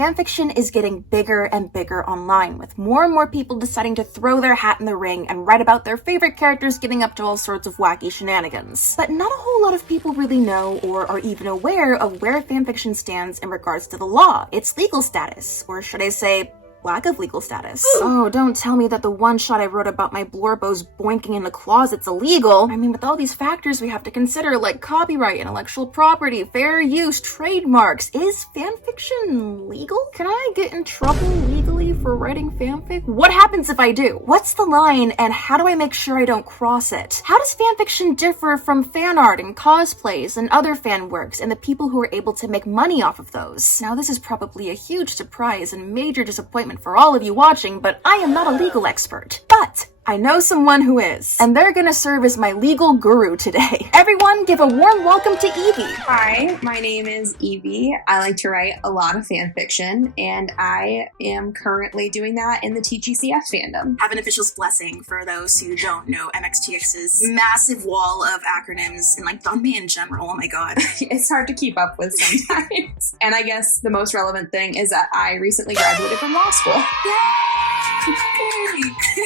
fanfiction is getting bigger and bigger online, with more and more people deciding to throw their hat in the ring and write about their favorite characters getting up to all sorts of wacky shenanigans. But not a whole lot of people really know or are even aware of where fanfiction stands in regards to the law, its legal status, or should I say, lack of legal status. Oh, don't tell me that the one shot I wrote about my Blorbos boinking in the closet's illegal. I mean, with all these factors we have to consider, like copyright, intellectual property, fair use, trademarks, is fanfiction legal? Can I get in trouble legally for writing fanfic? What happens if I do? What's the line, and how do I make sure I don't cross it? How does fanfiction differ from fan art and cosplays and other fan works and the people who are able to make money off of those? Now, this is probably a huge surprise and major disappointment for all of you watching, but I am not a legal expert. But I know someone who is, and they're gonna serve as my legal guru today. Everyone, give a warm welcome to Evie. Hi, my name is Evie. I like to write a lot of fan fiction, and I am currently doing that in the TGCF fandom. Have an official's blessing for those who don't know MXTX's massive wall of acronyms and like Dunme in general. Oh my god. It's hard to keep up with sometimes. And I guess the most relevant thing is that I recently graduated from law school. Yay!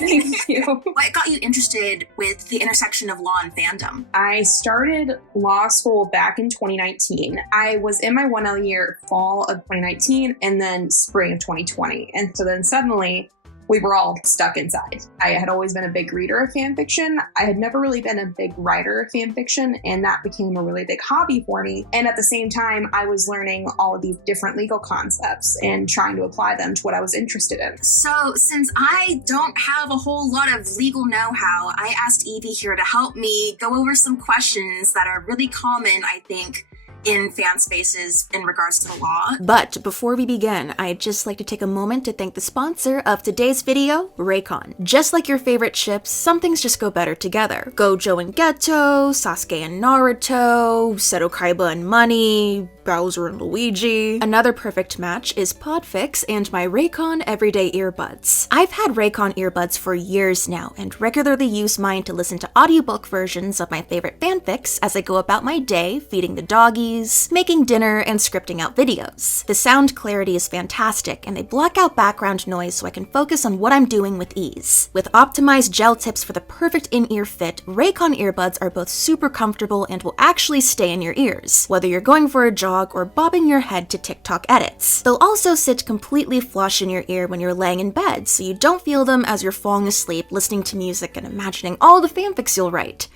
Thank you. What got you interested with the intersection of law and fandom? I started law school back in 2019. I was in my 1L year fall of 2019 and then spring of 2020. And so then suddenly we were all stuck inside. I had always been a big reader of fan fiction. I had never really been a big writer of fan fiction, and that became a really big hobby for me. And at the same time, I was learning all of these different legal concepts and trying to apply them to what I was interested in. So since I don't have a whole lot of legal know-how, I asked Evie here to help me go over some questions that are really common, I think, in fan spaces in regards to the law. But before we begin, I'd just like to take a moment to thank the sponsor of today's video, Raycon. Just like your favorite ships, some things just go better together. Gojo and Geto, Sasuke and Naruto, Seto Kaiba and Money, Bowser and Luigi. Another perfect match is Podfix and my Raycon everyday earbuds. I've had Raycon earbuds for years now and regularly use mine to listen to audiobook versions of my favorite fanfics as I go about my day feeding the doggies, making dinner, and scripting out videos. The sound clarity is fantastic and they block out background noise so I can focus on what I'm doing with ease. With optimized gel tips for the perfect in-ear fit, Raycon earbuds are both super comfortable and will actually stay in your ears, whether you're going for a jog or bobbing your head to TikTok edits. They'll also sit completely flush in your ear when you're laying in bed, so you don't feel them as you're falling asleep listening to music and imagining all the fanfics you'll write.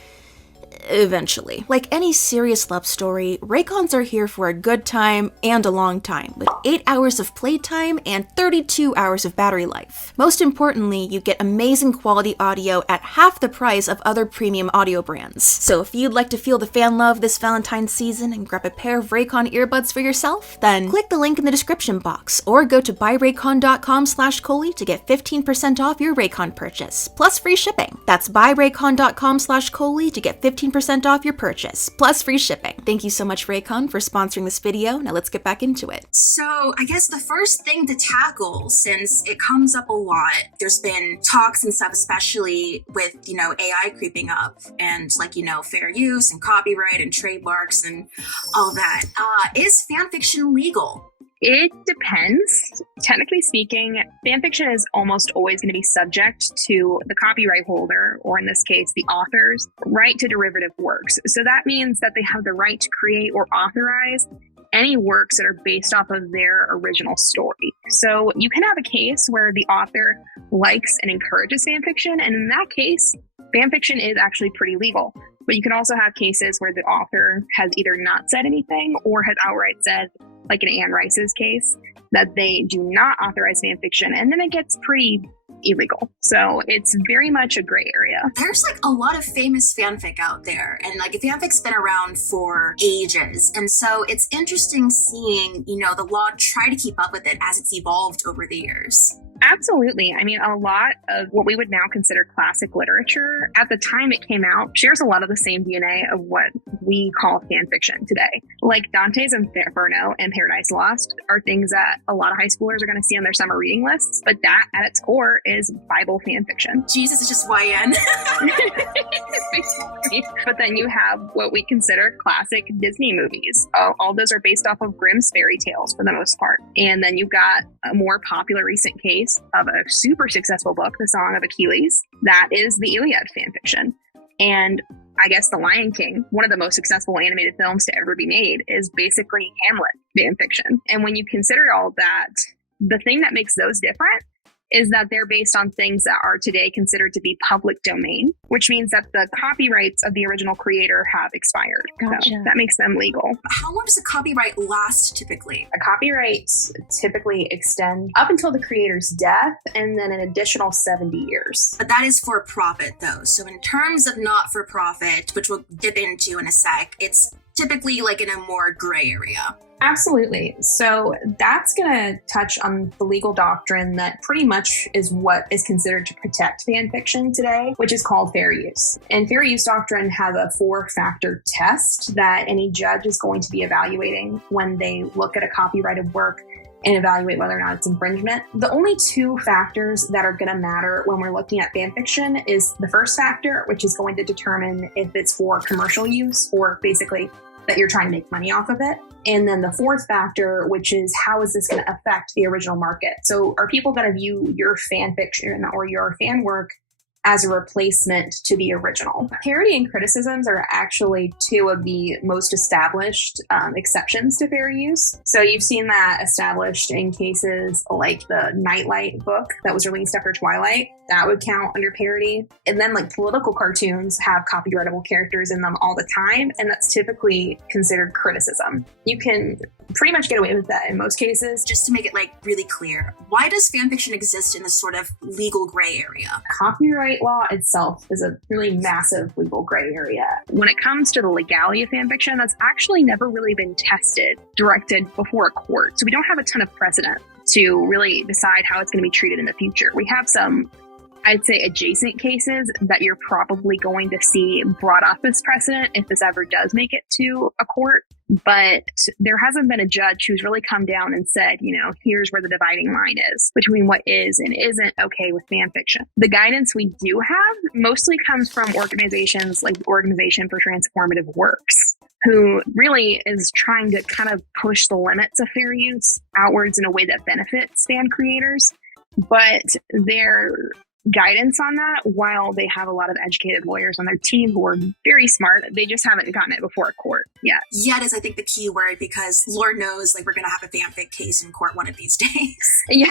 Eventually. Like any serious love story, Raycons are here for a good time and a long time, with 8 hours of playtime and 32 hours of battery life. Most importantly, you get amazing quality audio at half the price of other premium audio brands. So if you'd like to feel the fan love this Valentine's season and grab a pair of Raycon earbuds for yourself, then click the link in the description box or go to buyraycon.com/Coley to get 15% off your Raycon purchase, plus free shipping. That's buyraycon.com/Coley to get 15% off your purchase, plus free shipping. Thank you so much, Raycon, for sponsoring this video. Now let's get back into it. So I guess the first thing to tackle, since it comes up a lot, there's been talks and stuff, especially with, AI creeping up and fair use and copyright and trademarks and all that. Is fanfiction legal? It depends. Technically speaking, fanfiction is almost always going to be subject to the copyright holder, or in this case, the author's right to derivative works. So that means that they have the right to create or authorize any works that are based off of their original story. So you can have a case where the author likes and encourages fanfiction, and in that case, fanfiction is actually pretty legal. But you can also have cases where the author has either not said anything or has outright said, like in Anne Rice's case, that they do not authorize fanfiction, and then it gets pretty illegal. So it's very much a gray area. There's a lot of famous fanfic out there, and fanfic's been around for ages, and so it's interesting seeing, the law try to keep up with it as it's evolved over the years. Absolutely. I mean, a lot of what we would now consider classic literature at the time it came out shares a lot of the same DNA of what we call fan fiction today. Like Dante's Inferno and Paradise Lost are things that a lot of high schoolers are going to see on their summer reading lists, but that at its core is Bible fan fiction. Jesus is just YN. But then you have what we consider classic Disney movies. All those are based off of Grimm's fairy tales for the most part. And then you've got a more popular recent case of a super successful book, The Song of Achilles. That is the Iliad fan fiction. And I guess The Lion King, one of the most successful animated films to ever be made, is basically Hamlet fan fiction. And when you consider all that, the thing that makes those different is that they're based on things that are today considered to be public domain, which means that the copyrights of the original creator have expired. Gotcha. So that makes them legal. How long does a copyright last typically? A copyright typically extend up until the creator's death and then an additional 70 years. But that is for profit though. So in terms of not for profit, which we'll dip into in a sec, it's typically like in a more gray area. Absolutely. So that's going to touch on the legal doctrine that pretty much is what is considered to protect fan fiction today, which is called fair use. And fair use doctrine has a 4-factor test that any judge is going to be evaluating when they look at a copyrighted work and evaluate whether or not it's infringement. The only 2 factors that are going to matter when we're looking at fan fiction is the first factor, which is going to determine if it's for commercial use or basically that you're trying to make money off of it. And then the 4th factor, which is how is this going to affect the original market? So are people going to view your fan fiction or your fan work as a replacement to the original? Parody and criticisms are actually 2 of the most established exceptions to fair use. So you've seen that established in cases like the Nightlight book that was released after Twilight. That would count under parody. And then like political cartoons have copyrightable characters in them all the time, and that's typically considered criticism. You can pretty much get away with that in most cases. Just to make it like really clear, why does fanfiction exist in this sort of legal gray area? Copyright law itself is a really massive legal gray area. When it comes to the legality of fan fiction, that's actually never really been tested, directed before a court. So we don't have a ton of precedent to really decide how it's going to be treated in the future. We have some, I'd say, adjacent cases that you're probably going to see brought up as precedent if this ever does make it to a court. But there hasn't been a judge who's really come down and said, you know, here's where the dividing line is between what is and isn't okay with fan fiction. The guidance we do have mostly comes from organizations like the Organization for Transformative Works, who really is trying to kind of push the limits of fair use outwards in a way that benefits fan creators. But their guidance on that, while they have a lot of educated lawyers on their team who are very smart, they just haven't gotten it before a court yet. Yet is, I think, the key word, because Lord knows, like, we're going to have a fanfic case in court one of these days. Yeah.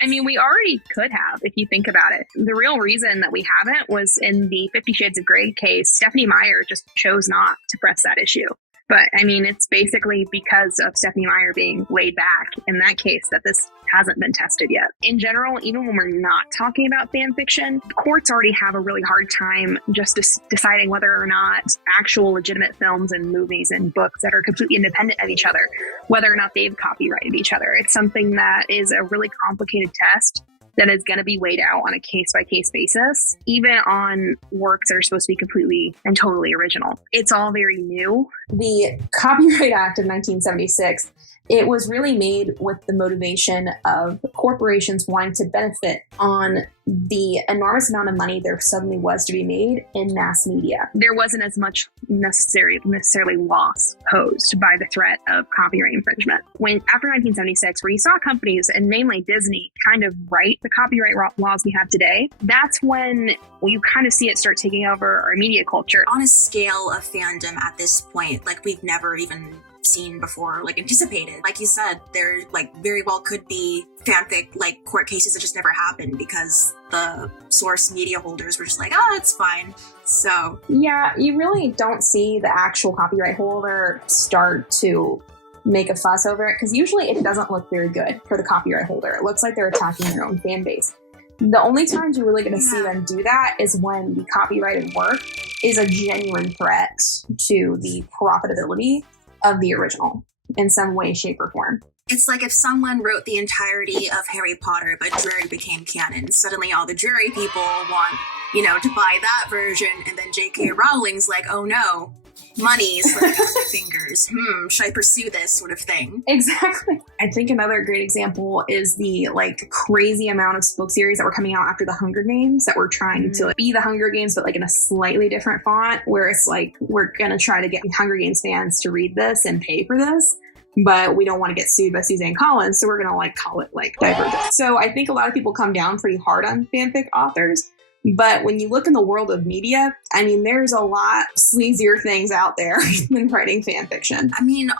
I mean, we already could have, if you think about it. The real reason that we haven't was in the 50 Shades of Grey case. Stephanie Meyer just chose not to press that issue. But I mean, it's basically because of Stephanie Meyer being laid back in that case that this hasn't been tested yet. In general, even when we're not talking about fan fiction, courts already have a really hard time just deciding whether or not actual legitimate films and movies and books that are completely independent of each other, whether or not they've copyrighted each other. It's something that is a really complicated test that is going to be weighed out on a case-by-case basis, even on works that are supposed to be completely and totally original. It's all very new. The Copyright Act of 1976, it was really made with the motivation of corporations wanting to benefit on the enormous amount of money there suddenly was to be made in mass media. There wasn't as much necessarily loss posed by the threat of copyright infringement. When after 1976, where you saw companies, and mainly Disney, kind of write the copyright laws we have today, that's when you kind of see it start taking over our media culture. On a scale of fandom at this point, like we've never even seen before, like anticipated. Like you said, there like very well could be fanfic like court cases that just never happened because the source media holders were just like, oh, it's fine. So yeah, you really don't see the actual copyright holder start to make a fuss over it, because usually it doesn't look very good for the copyright holder. It looks like they're attacking their own fan base. The only times you're really going to see them do that is when the copyrighted work is a genuine threat to the profitability of the original in some way, shape, or form. It's like if someone wrote the entirety of Harry Potter, but Drury became canon. Suddenly all the Drury people want, to buy that version, and then J.K. Rowling's like, oh no, money slipping out their fingers. Should I pursue this sort of thing? Exactly. I think another great example is the crazy amount of book series that were coming out after the Hunger Games that were trying to be the Hunger Games, but in a slightly different font, where it's we're going to try to get Hunger Games fans to read this and pay for this. But we don't want to get sued by Suzanne Collins, so we're going to call it Divergent. So I think a lot of people come down pretty hard on fanfic authors. But when you look in the world of media, there's a lot sleazier things out there than writing fan fiction.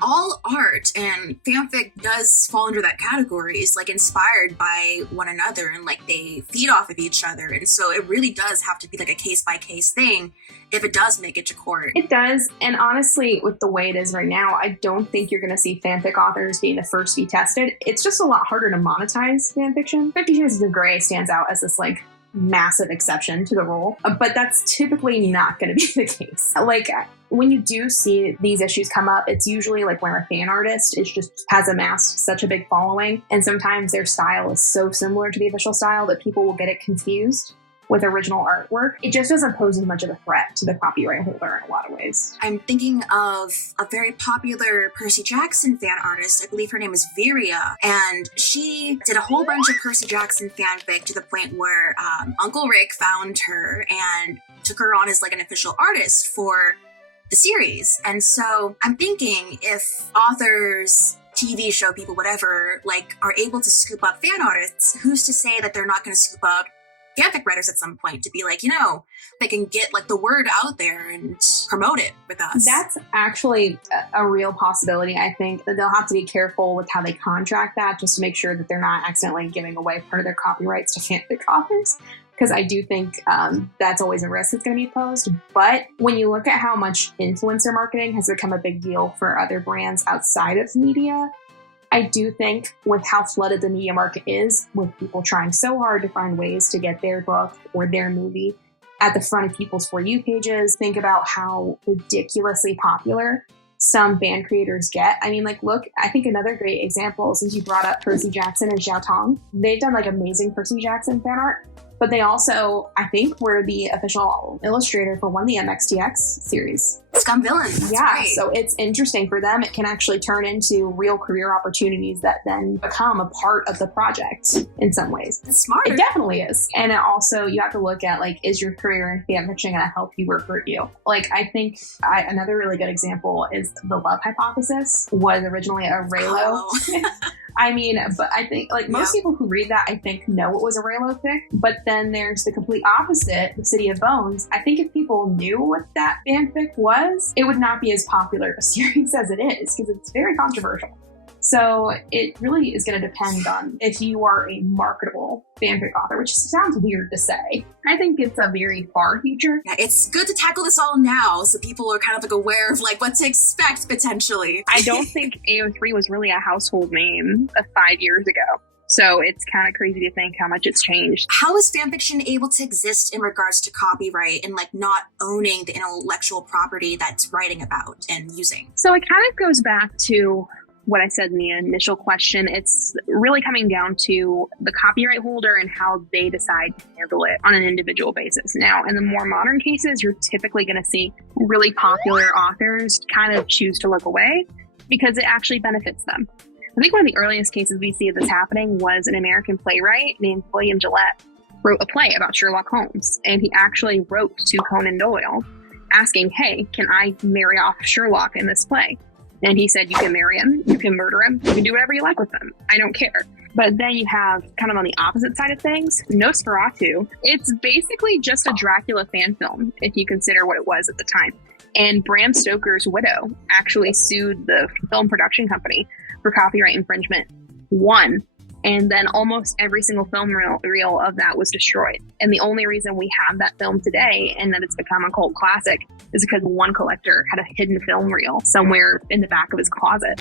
All art and fanfic does fall under that category, is inspired by one another, and they feed off of each other. And so it really does have to be a case by case thing if it does make it to court. It does. And honestly, with the way it is right now, I don't think you're going to see fanfic authors being the first to be tested. It's just a lot harder to monetize fan fiction. 50 Shades of Grey stands out as this massive exception to the rule, but that's typically not going to be the case. When you do see these issues come up, it's usually when a fan artist has amassed such a big following, and sometimes their style is so similar to the official style that people will get it confused with original artwork. It just doesn't pose as much of a threat to the copyright holder in a lot of ways. I'm thinking of a very popular Percy Jackson fan artist. I believe her name is Viria, and she did a whole bunch of Percy Jackson fanfic to the point where Uncle Rick found her and took her on as an official artist for the series. And so I'm thinking, if authors, TV show people, whatever, are able to scoop up fan artists, who's to say that they're not going to scoop up fanfic writers at some point to be they can get the word out there and promote it with us. That's actually a real possibility. I think that they'll have to be careful with how they contract that, just to make sure that they're not accidentally giving away part of their copyrights to fanfic authors, because I do think that's always a risk that's going to be posed. But when you look at how much influencer marketing has become a big deal for other brands outside of media, I do think with how flooded the media market is, with people trying so hard to find ways to get their book or their movie at the front of people's For You pages, think about how ridiculously popular some fan creators get. Look, I think another great example, since you brought up Percy Jackson and Xiao Tong, they've done amazing Percy Jackson fan art, but they also, I think, were the official illustrator for one of the MXTX series. Scum Villains. Yeah, right. So it's interesting for them. It can actually turn into real career opportunities that then become a part of the project in some ways. It's smart. It definitely is. And it also, you have to look at, is your career in fan fiction going to help you or hurt you? I think another really good example is The Love Hypothesis was originally a Raylo. Oh. But I think most people who read that, I think, know it was a Raylo fic. But then there's the complete opposite, The City of Bones. I think if people knew what that fanfic was, it would not be as popular a series as it is, because it's very controversial. So it really is going to depend on if you are a marketable fanfic author, which sounds weird to say. I think it's a very far future. Yeah, it's good to tackle this all now, so people are kind of aware of what to expect potentially. I don't think AO3 was really a household name 5 years ago. So it's kind of crazy to think how much it's changed. How is fanfiction able to exist in regards to copyright and not owning the intellectual property that's writing about and using? So it kind of goes back to what I said in the initial question. It's really coming down to the copyright holder and how they decide to handle it on an individual basis. Now, in the more modern cases, you're typically going to see really popular authors kind of choose to look away because it actually benefits them. I think one of the earliest cases we see of this happening was an American playwright named William Gillette wrote a play about Sherlock Holmes, and he actually wrote to Conan Doyle asking, hey, can I marry off Sherlock in this play? And he said, you can marry him, you can murder him, you can do whatever you like with him. I don't care. But then you have kind of on the opposite side of things, Nosferatu. It's basically just a Dracula fan film, if you consider what it was at the time. And Bram Stoker's widow actually sued the film production company for copyright infringement, won. And then almost every single film reel of that was destroyed. And the only reason we have that film today and that it's become a cult classic is because one collector had a hidden film reel somewhere in the back of his closet.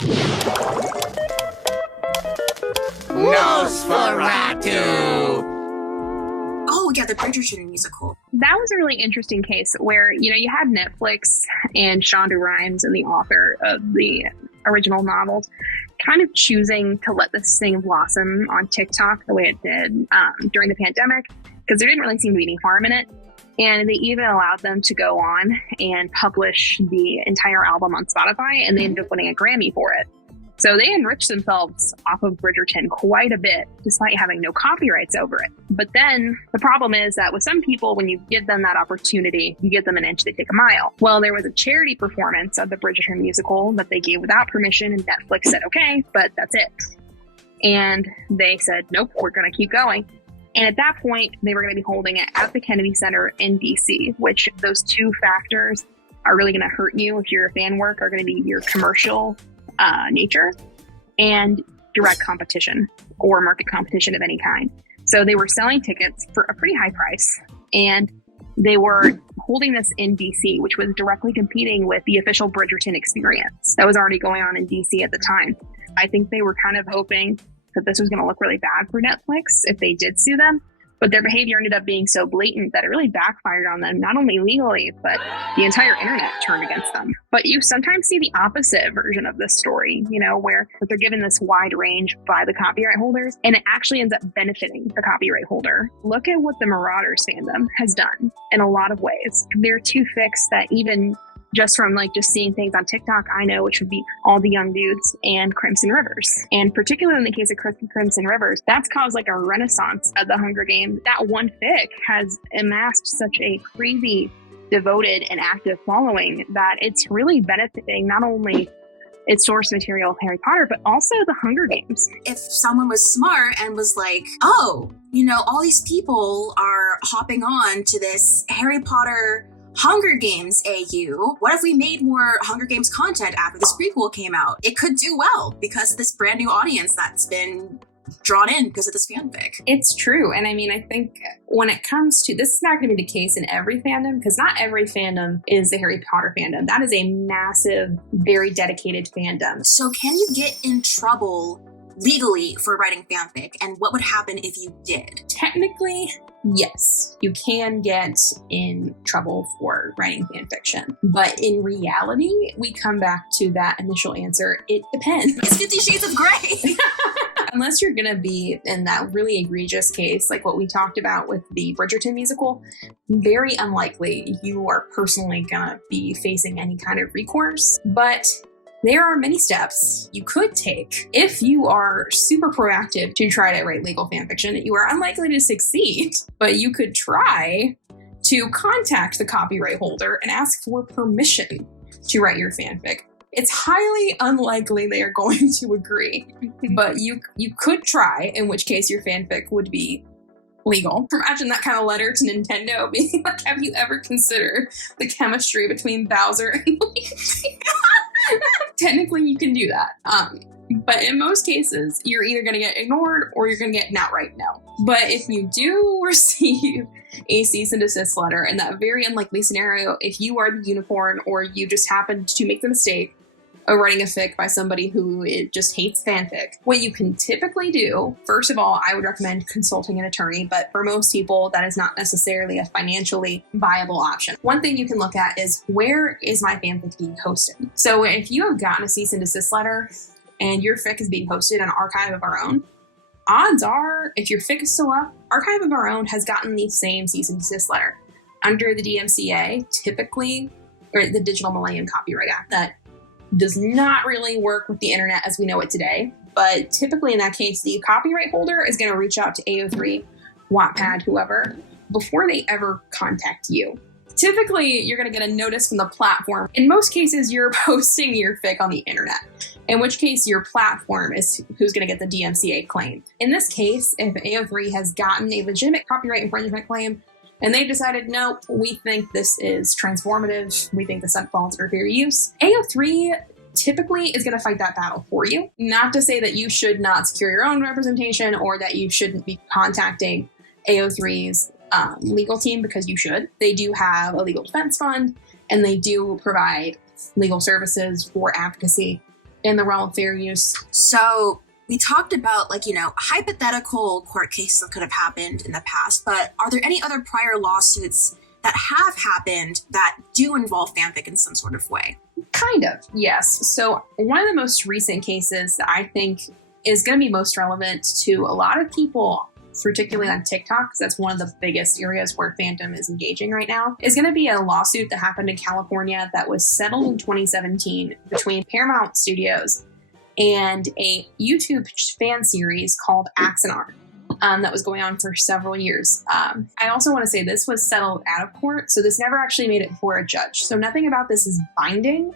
Nosferatu! Oh, yeah, the Bridgerton musical. That was a really interesting case where, you had Netflix and Shonda Rhimes and the author of the original novels kind of choosing to let this thing blossom on TikTok the way it did during the pandemic, because there didn't really seem to be any harm in it. And they even allowed them to go on and publish the entire album on Spotify, and they ended up winning a Grammy for it. So they enriched themselves off of Bridgerton quite a bit, despite having no copyrights over it. But then the problem is that with some people, when you give them that opportunity, you give them an inch, they take a mile. Well, there was a charity performance of the Bridgerton musical that they gave without permission, and Netflix said, okay, but that's it. And they said, nope, we're going to keep going. And at that point, they were going to be holding it at the Kennedy Center in DC, which those two factors are really going to hurt you if you're a fan work, are going to be your commercial nature and direct competition or market competition of any kind. So they were selling tickets for a pretty high price, and they were holding this in DC, which was directly competing with the official Bridgerton experience that was already going on in DC at the time. I think they were kind of hoping that this was going to look really bad for Netflix if they did sue them. But their behavior ended up being so blatant that it really backfired on them, not only legally, but the entire internet turned against them. But you sometimes see the opposite version of this story, you know, where they're given this wide range by the copyright holders, and it actually ends up benefiting the copyright holder. Look at what the Marauders fandom has done in a lot of ways. There are two fics that even just from just seeing things on TikTok, I know, which would be All the Young Dudes and Crimson Rivers. And particularly in the case of Crimson Rivers, that's caused a renaissance of the Hunger Games. That one fic has amassed such a crazy, devoted, and active following that it's really benefiting not only its source material of Harry Potter, but also the Hunger Games. If someone was smart and was like, oh, all these people are hopping on to this Harry Potter Hunger Games AU. What if we made more Hunger Games content after this prequel came out? It could do well because of this brand new audience that's been drawn in because of this fanfic. It's true. And I mean, I think when it comes to, this is not going to be the case in every fandom, because not every fandom is the Harry Potter fandom. That is a massive, very dedicated fandom. So can you get in trouble legally for writing fanfic, and what would happen if you did? Technically, yes, you can get in trouble for writing fan fiction. But in reality, we come back to that initial answer. It depends. It's 50 Shades of Grey. Unless you're going to be in that really egregious case, like what we talked about with the Bridgerton musical, very unlikely you are personally going to be facing any kind of recourse. But there are many steps you could take. If you are super proactive to try to write legal fanfiction, you are unlikely to succeed, but you could try to contact the copyright holder and ask for permission to write your fanfic. It's highly unlikely they are going to agree, but you could try, in which case your fanfic would be legal. Imagine that kind of letter to Nintendo being like, have you ever considered the chemistry between Bowser and Luigi? Technically, you can do that. But in most cases, you're either going to get ignored or you're going to get an outright no. But if you do receive a cease and desist letter, in that very unlikely scenario, if you are the unicorn or you just happened to make the mistake of writing a fic by somebody who just hates fanfic, what you can typically do, first of all, I would recommend consulting an attorney, but for most people, that is not necessarily a financially viable option. One thing you can look at is, where is my fanfic being hosted? So if you have gotten a cease and desist letter and your fic is being hosted on Archive of Our Own, odds are, if your fic is still up, Archive of Our Own has gotten the same cease and desist letter. Under the DMCA, typically, or the Digital Millennium Copyright Act, that does not really work with the internet as we know it today. But typically in that case, the copyright holder is going to reach out to AO3, Wattpad, whoever, before they ever contact you. Typically, you're going to get a notice from the platform. In most cases, you're posting your fic on the internet, in which case your platform is who's going to get the DMCA claim. In this case, if AO3 has gotten a legitimate copyright infringement claim, and they decided, no, we think this is transformative, we think this falls under fair use, AO3 typically is going to fight that battle for you. Not to say that you should not secure your own representation or that you shouldn't be contacting AO3's legal team, because you should. They do have a legal defense fund, and they do provide legal services for advocacy in the realm of fair use. So we talked about, hypothetical court cases that could have happened in the past, but are there any other prior lawsuits that have happened that do involve fanfic in some sort of way? Kind of, yes. So one of the most recent cases that I think is going to be most relevant to a lot of people, particularly on TikTok, because that's one of the biggest areas where fandom is engaging right now, is going to be a lawsuit that happened in California that was settled in 2017 between Paramount Studios and a YouTube fan series called Axanar. That was going on for several years. I also want to say this was settled out of court, so this never actually made it before a judge. So nothing about this is binding,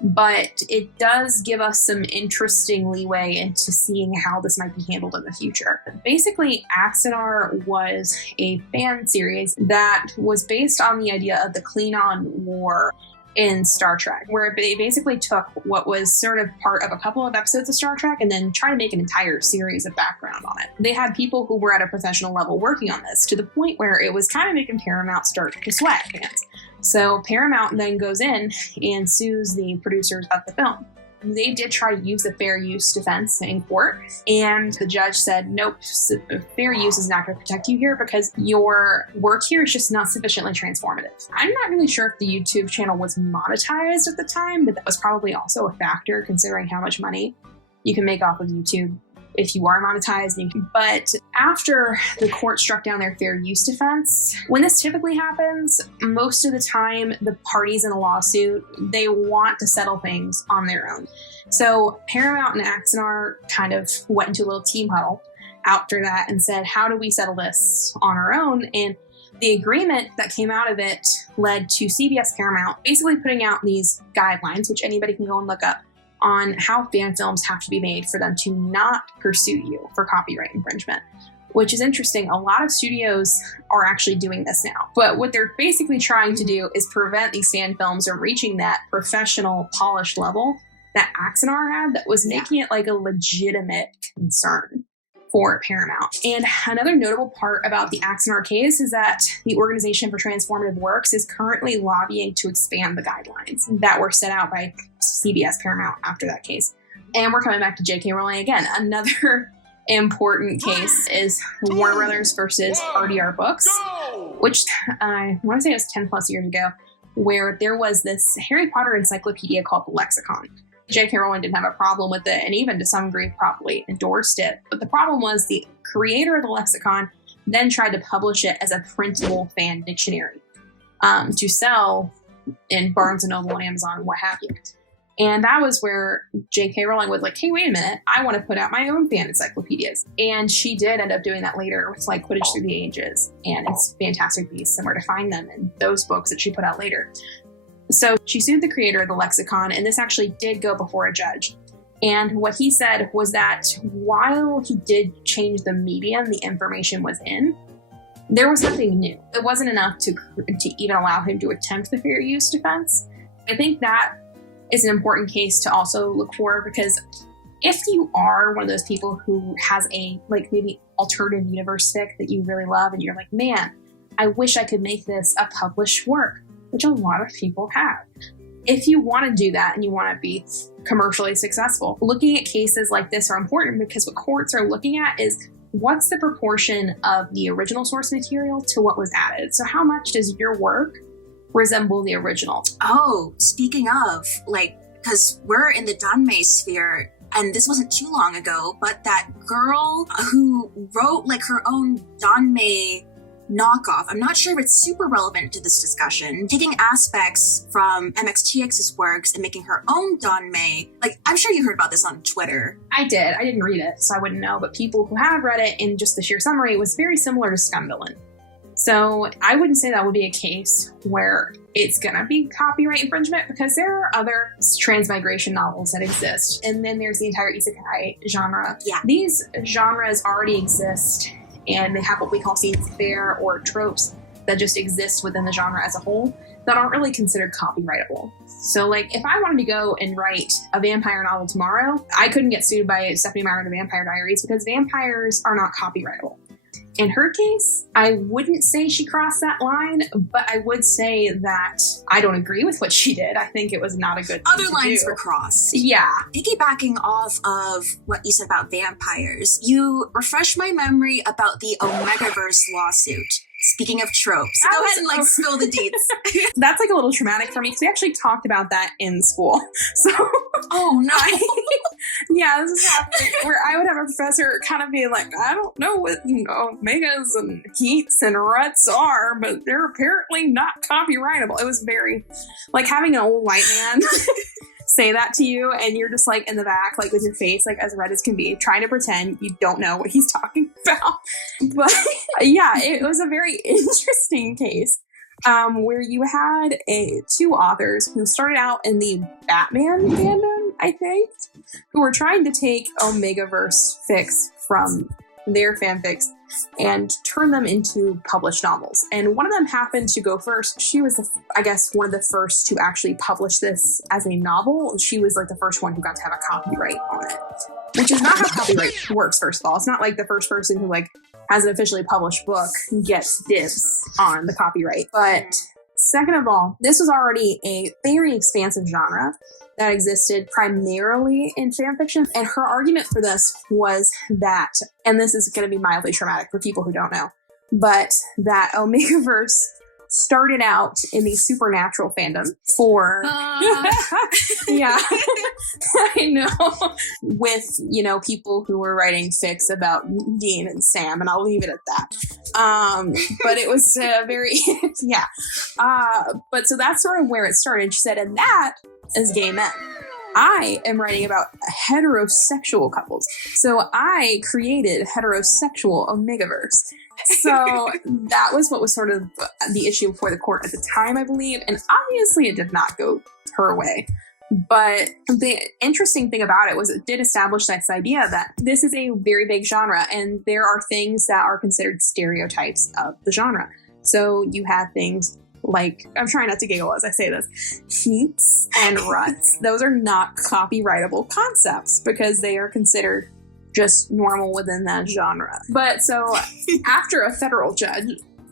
but it does give us some interesting leeway into seeing how this might be handled in the future. Basically, Axanar was a fan series that was based on the idea of the Klingon War in Star Trek, where they basically took what was sort of part of a couple of episodes of Star Trek and then tried to make an entire series of background on it. They had people who were at a professional level working on this to the point where it was kind of making Paramount start to sweat fans. So Paramount then goes in and sues the producers of the film. They did try to use the fair use defense in court, and the judge said, nope, fair use is not going to protect you here because your work here is just not sufficiently transformative. I'm not really sure if the YouTube channel was monetized at the time, but that was probably also a factor considering how much money you can make off of YouTube if you are monetized. But after the court struck down their fair use defense, when this typically happens, most of the time the parties in a lawsuit, they want to settle things on their own. So Paramount and Axanar kind of went into a little team huddle after that and said, how do we settle this on our own? And the agreement that came out of it led to CBS Paramount basically putting out these guidelines, which anybody can go and look up, on how fan films have to be made for them to not pursue you for copyright infringement, which is interesting. A lot of studios are actually doing this now. But what they're basically trying to do is prevent these fan films from reaching that professional, polished level that Axanar had that was making it like a legitimate concern for Paramount. And another notable part about the Axanar case is that the Organization for Transformative Works is currently lobbying to expand the guidelines that were set out by CBS Paramount after that case. And we're coming back to J.K. Rowling again. Another important case is Warner Brothers versus RDR Books, which I want to say it was 10 plus years ago, where there was this Harry Potter encyclopedia called the Lexicon. J.K. Rowling didn't have a problem with it, and even to some degree probably endorsed it. But the problem was the creator of the lexicon then tried to publish it as a printable fan dictionary to sell in Barnes & Noble and Amazon and what have you. And that was where J.K. Rowling was like, hey, wait a minute, I want to put out my own fan encyclopedias. And she did end up doing that later with like Quidditch Through the Ages and It's Fantastic Beasts and Where to Find Them and those books that she put out later. So she sued the creator of the lexicon, and this actually did go before a judge. And what he said was that while he did change the medium the information was in, there was nothing new. It wasn't enough to even allow him to attempt the fair use defense. I think that is an important case to also look for, because if you are one of those people who has a like maybe alternative universe fic that you really love and you're like, man, I wish I could make this a published work, which a lot of people have. If you want to do that and you want to be commercially successful, looking at cases like this are important because what courts are looking at is what's the proportion of the original source material to what was added. So how much does your work resemble the original? Oh, speaking of, like, because we're in the Danmei sphere, and this wasn't too long ago, but that girl who wrote like her own Danmei knockoff, I'm not sure if it's super relevant to this discussion, taking aspects from MXTX's works and making her own Danmei. Like, I'm sure you heard about this on Twitter. I did. I didn't read it, so I wouldn't know, but people who have read it in just the sheer summary, it was very similar to Scumvillain. So I wouldn't say that would be a case where it's going to be copyright infringement, because there are other transmigration novels that exist. And then there's the entire isekai genre. Yeah. These genres already exist, and they have what we call scenes of fare or tropes that just exist within the genre as a whole that aren't really considered copyrightable. So like if I wanted to go and write a vampire novel tomorrow, I couldn't get sued by Stephanie Meyer and the Vampire Diaries because vampires are not copyrightable. In her case, I wouldn't say she crossed that line, but I would say that I don't agree with what she did. I think it was not a good thing Other to lines do. were crossed. Yeah. Piggybacking off of what you said about vampires, you refreshed my memory about the Omegaverse lawsuit. Speaking of tropes, go ahead and like spill the deets. That's like a little traumatic for me because we actually talked about that in school. So, oh no. Yeah, this is happening where I would have a professor kind of being like, I don't know what omegas and heats and ruts are, but they're apparently not copyrightable. It was very like having an old white man say that to you, and you're just like in the back, like with your face like as red as can be, trying to pretend you don't know what he's talking about. But yeah, it was a very interesting case where you had two authors who started out in the Batman fandom, I think, who were trying to take Omegaverse fics from their fanfics and turn them into published novels. And one of them happened to go first. She was, I guess, one of the first to actually publish this as a novel. She was like the first one who got to have a copyright on it, which is not how copyright works, first of all. It's not like the first person who like has an officially published book gets dibs on the copyright. But second of all, this was already a very expansive genre that existed primarily in fanfiction. And her argument for this was that, and this is going to be mildly traumatic for people who don't know, but that Omegaverse started out in the supernatural fandom for yeah, I know, with people who were writing fics about Dean and Sam, and I'll leave it at that. But it was very yeah. But so that's sort of where it started. She said, and that is gay men. I am writing about heterosexual couples, so I created heterosexual Omegaverse. So that was what was sort of the issue before the court at the time, I believe. And obviously it did not go her way. But the interesting thing about it was it did establish this idea that this is a very big genre and there are things that are considered stereotypes of the genre. So you have things like, I'm trying not to giggle as I say this, heats and ruts. Those are not copyrightable concepts because they are considered just normal within that genre. But so after a federal judge,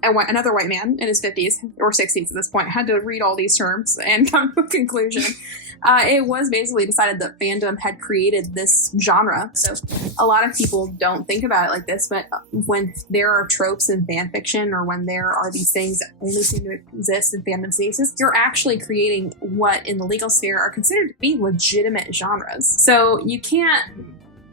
another white man in his 50s or 60s at this point had to read all these terms and come to a conclusion. It was basically decided that fandom had created this genre. So a lot of people don't think about it like this, but when there are tropes in fan fiction or when there are these things that only seem to exist in fandom spaces, you're actually creating what in the legal sphere are considered to be legitimate genres. So you can't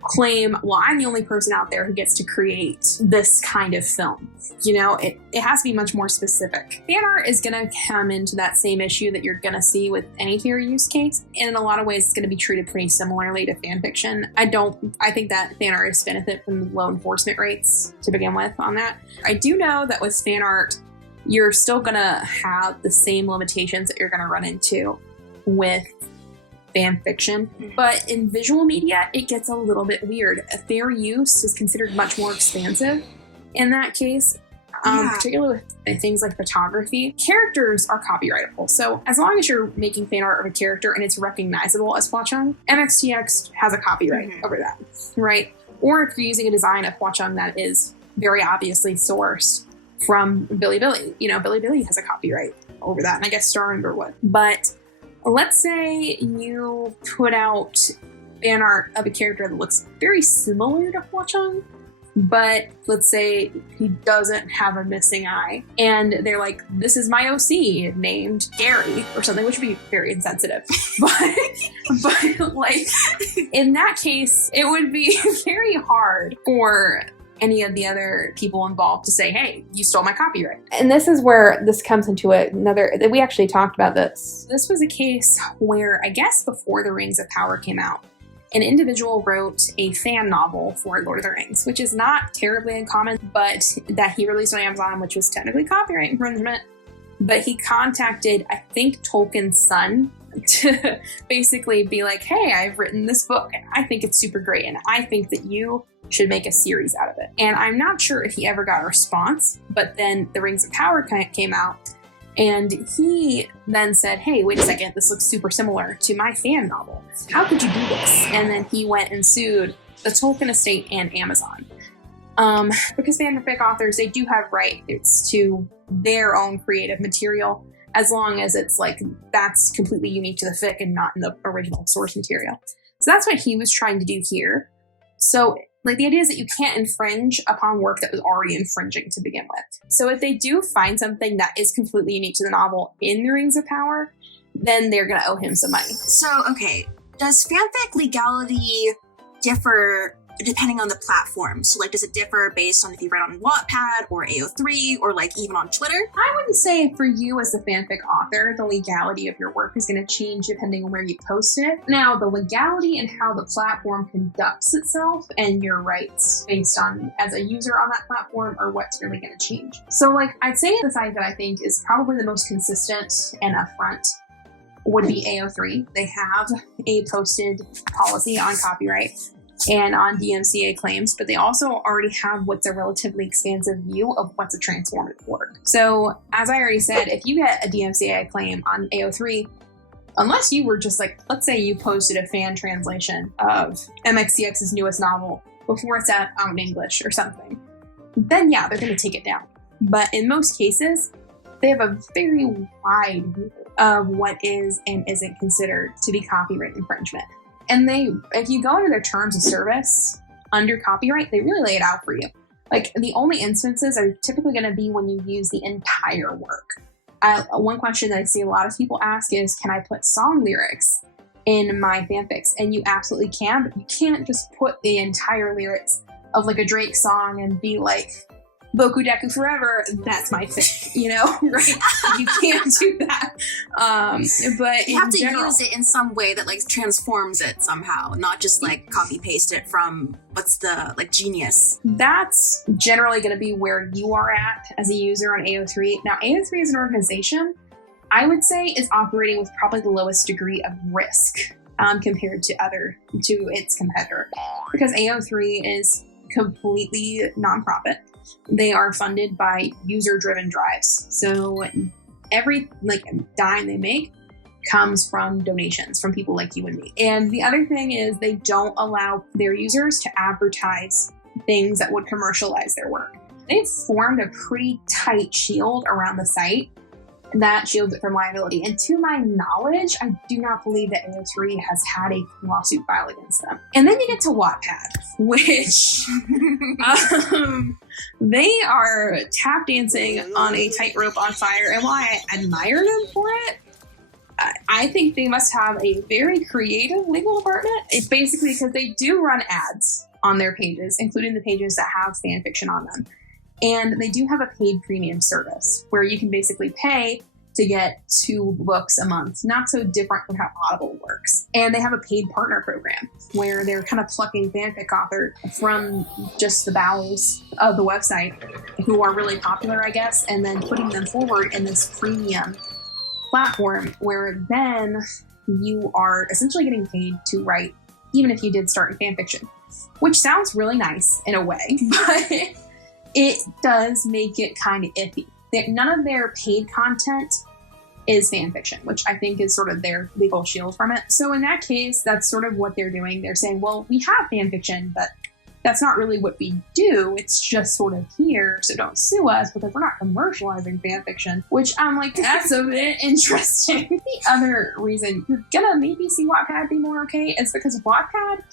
claim, well, I'm the only person out there who gets to create this kind of film. It has to be much more specific. Fan art is going to come into that same issue that you're going to see with any fair use case. And in a lot of ways, it's going to be treated pretty similarly to fan fiction. I think that fan artists benefit from low enforcement rates to begin with on that. I do know that with fan art, you're still going to have the same limitations that you're going to run into with fan fiction, but in visual media, it gets a little bit weird. A fair use is considered much more expansive in that case, particularly with things like photography. Characters are copyrightable, so as long as you're making fan art of a character and it's recognizable as Hua Chang, MXTX has a copyright over that, right? Or if you're using a design of Hua Chang that is very obviously sourced from Billy, Billy has a copyright over that, and I guess Star Ember would. But let's say you put out fan art of a character that looks very similar to Hua Chang, but let's say he doesn't have a missing eye, and they're like, this is my OC named Gary or something, which would be very insensitive. But like, in that case, it would be very hard for any of the other people involved to say, hey, you stole my copyright. And this is where this comes into we actually talked about this. This was a case where, I guess before the Rings of Power came out, an individual wrote a fan novel for Lord of the Rings, which is not terribly uncommon, but that he released on Amazon, which was technically copyright infringement. But he contacted, I think, Tolkien's son to basically be like, hey, I've written this book and I think it's super great and I think that you should make a series out of it. And I'm not sure if he ever got a response, but then the Rings of Power came out and he then said, hey, wait a second, this looks super similar to my fan novel. How could you do this? And then he went and sued the Tolkien estate and Amazon. Because fanfic authors, they do have rights to their own creative material, as long as it's like, that's completely unique to the fic and not in the original source material. So that's what he was trying to do here. So Like, the idea is that you can't infringe upon work that was already infringing to begin with. So if they do find something that is completely unique to the novel in the Rings of Power, then they're going to owe him some money. So, okay, does fanfic legality differ depending on the platform? So, like, does it differ based on if you read on Wattpad or AO3 or, like, even on Twitter? I wouldn't say for you as a fanfic author, the legality of your work is going to change depending on where you post it. Now, the legality and how the platform conducts itself and your rights based on as a user on that platform are what's really going to change. So, like, I'd say the site that I think is probably the most consistent and upfront would be AO3. They have a posted policy on copyright and on DMCA claims, but they also already have what's a relatively expansive view of what's a transformative work. So, as I already said, if you get a DMCA claim on AO3, unless you were just like, let's say you posted a fan translation of MXCX's newest novel before it's out in English or something, then yeah, they're going to take it down. But in most cases, they have a very wide view of what is and isn't considered to be copyright infringement. And if you go into their terms of service under copyright, they really lay it out for you. Like, the only instances are typically going to be when you use the entire work. One question that I see a lot of people ask is, can I put song lyrics in my fanfics? And you absolutely can, but you can't just put the entire lyrics of like a Drake song and be like, Boku Deku Forever, that's my fic, you know, right? You can't do that. But you have to use it in some way that like transforms it somehow, not just like copy paste it from what's the like Genius. That's generally going to be where you are at as a user on AO3. Now, AO3 as an organization, I would say, is operating with probably the lowest degree of risk compared to its competitor, because AO3 is completely nonprofit. They are funded by user-driven drives. So every dime they make comes from donations from people like you and me. And the other thing is they don't allow their users to advertise things that would commercialize their work. They've formed a pretty tight shield around the site that shields it from liability. And to my knowledge, I do not believe that AO3 has had a lawsuit filed against them. And then you get to Wattpad, which they are tap dancing on a tightrope on fire. And while I admire them for it, I think they must have a very creative legal department. It's basically because they do run ads on their pages, including the pages that have fan fiction on them. And they do have a paid premium service where you can basically pay to get 2 books a month. Not so different from how Audible works. And they have a paid partner program where they're kind of plucking fanfic authors from just the bowels of the website who are really popular, I guess, and then putting them forward in this premium platform where then you are essentially getting paid to write, even if you did start in fanfiction, which sounds really nice in a way, but it does make it kind of iffy. None of their paid content is fan fiction, which I think is sort of their legal shield from it. So in that case, that's sort of what they're doing. They're saying, well, we have fan fiction, but that's not really what we do. It's just sort of here, so don't sue us because we're not commercializing fan fiction, which I'm like, that's a bit interesting. The other reason you're gonna maybe see Wattpad be more okay is because Wattpad